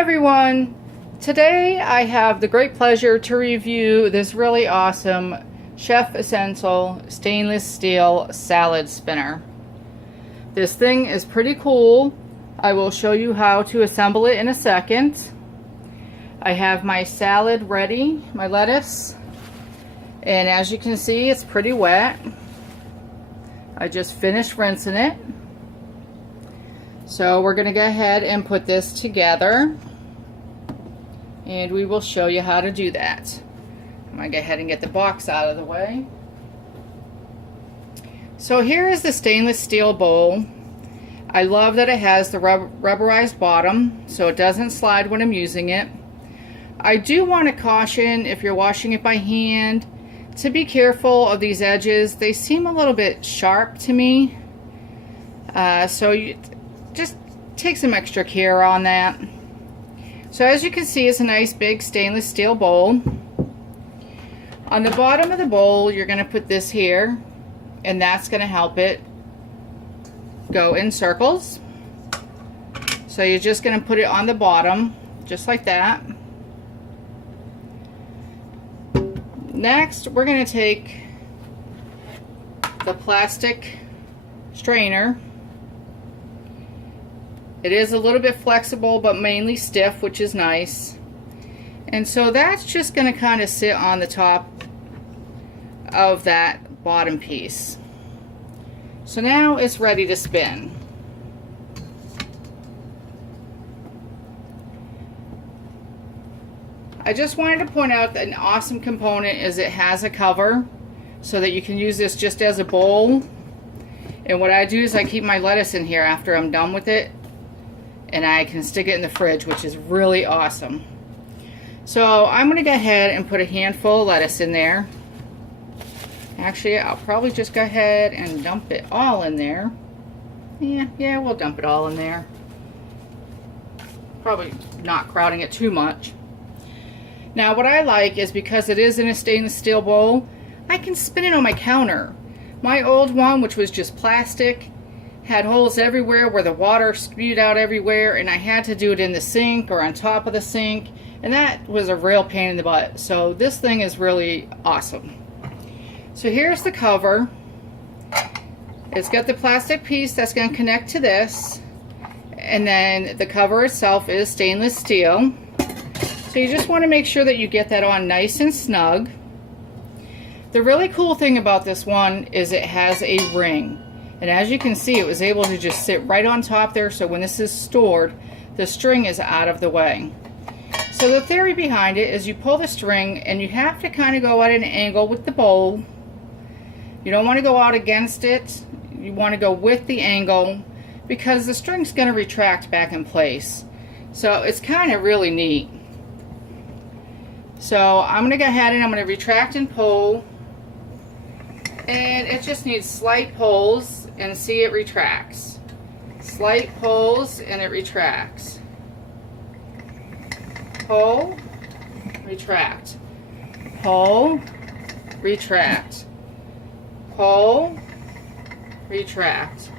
everyone! Today I have the great pleasure to review this really awesome Chef Essential stainless steel salad spinner. This thing is pretty cool. I will show you how to assemble it in a second. I have my salad ready, my lettuce, and as you can see it's pretty wet. I just finished rinsing it. So we're going to go ahead and put this together, and we will show you how to do that. I'm going to go ahead and get the box out of the way. So here is the stainless steel bowl. I love that it has the rubberized bottom so it doesn't slide when I'm using it. I do want to caution, if you're washing it by hand, to be careful of these edges. They seem a little bit sharp to me, so you just take some extra care on that. So as you can see, it's a nice big stainless steel bowl. On the bottom of the bowl you're going to put this here, and that's going to help it go in circles. So you're just going to put it on the bottom just like that. Next we're going to take the plastic strainer. It is a little bit flexible but mainly stiff, which is nice. And so that's just going to kind of sit on the top of that bottom piece. So now it's ready to spin. I just wanted to point out that an awesome component is it has a cover so that you can use this just as a bowl. And what I do is I keep my lettuce in here after I'm done with it, and I can stick it in the fridge, which is really awesome. So I'm going to go ahead and put a handful of lettuce in there. Actually, I'll probably just go ahead and dump it all in there. Yeah, we'll dump it all in there. Probably not crowding it too much. Now what I like is, because it is in a stainless steel bowl, I can spin it on my counter. My old one, which was just plastic, had holes everywhere where the water spewed out everywhere, and I had to do it in the sink or on top of the sink, and that was a real pain in the butt. So this thing is really awesome. So here's the cover. It's got the plastic piece that's going to connect to this, and then the cover itself is stainless steel. So you just want to make sure that you get that on nice and snug. The really cool thing about this one is it has a ring. And as you can see, it was able to just sit right on top there, so when this is stored, the string is out of the way. So the theory behind it is you pull the string and you have to kind of go at an angle with the bowl. You don't want to go out against it. You want to go with the angle, because the string's going to retract back in place. So it's kind of really neat. So I'm going to go ahead and I'm going to retract and pull. And it just needs slight pulls, and see, it retracts. Slight pulls and it retracts. Pull, retract. Pull, retract. Pull, retract.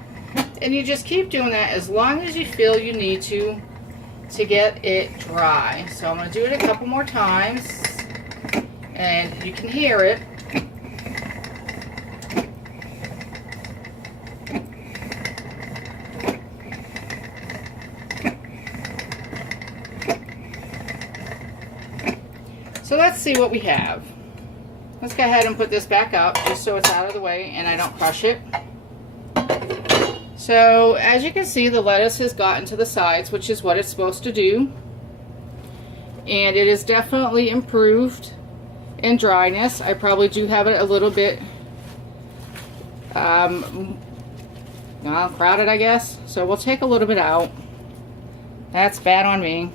And you just keep doing that as long as you feel you need to get it dry. So I'm going to do it a couple more times, and you can hear it. So let's see what we have. Let's go ahead and put this back up just so it's out of the way and I don't crush it. So as you can see, the lettuce has gotten to the sides, which is what it's supposed to do. And it is definitely improved in dryness. I probably do have it a little bit crowded, I guess. So we'll take a little bit out. That's bad on me.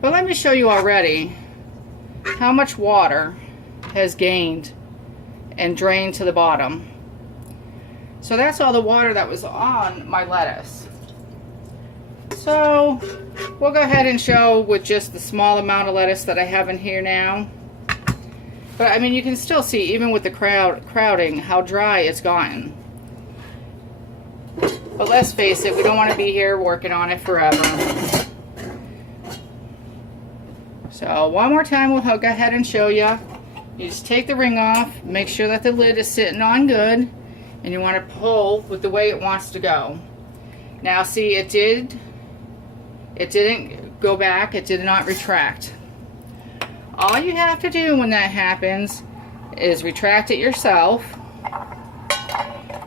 But let me show you already how much water has gained and drained to the bottom. So that's all the water that was on my lettuce. So we'll go ahead and show with just the small amount of lettuce that I have in here now. But I mean, you can still see, even with the crowding, how dry it's gotten. But let's face it, we don't want to be here working on it forever. So one more time, we'll go ahead and show you. You just take the ring off, make sure that the lid is sitting on good, and you want to pull with the way it wants to go. Now see, it didn't go back, it did not retract. All you have to do when that happens is retract it yourself.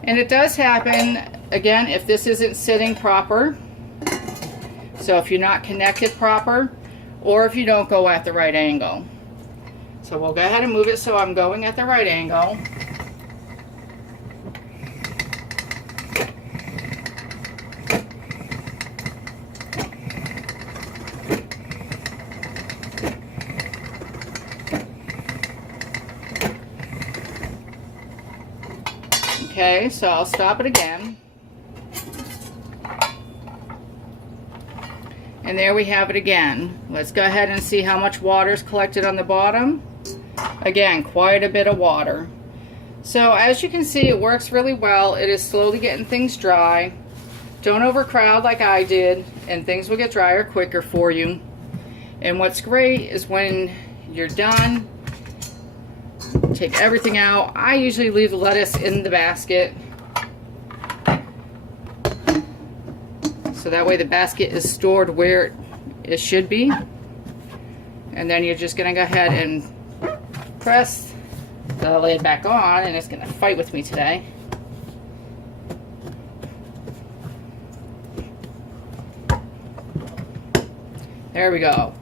And it does happen, again, if this isn't sitting proper. So if you're not connected proper, or if you don't go at the right angle. So we'll go ahead and move it so I'm going at the right angle. Okay, so I'll stop it again. And there we have it again. Let's go ahead and see how much water is collected on the bottom. Again, quite a bit of water. So as you can see, it works really well. It is slowly getting things dry. Don't overcrowd like I did, and things will get drier quicker for you. And what's great is when you're done, take everything out. I usually leave the lettuce in the basket, so that way the basket is stored where it should be. And then you're just going to go ahead and press the lid back on, and it's going to fight with me today. There we go.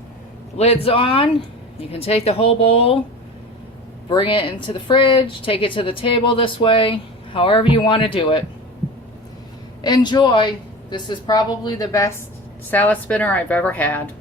Lid's on. You can take the whole bowl, bring it into the fridge, take it to the table this way, however you want to do it. Enjoy. This is probably the best salad spinner I've ever had.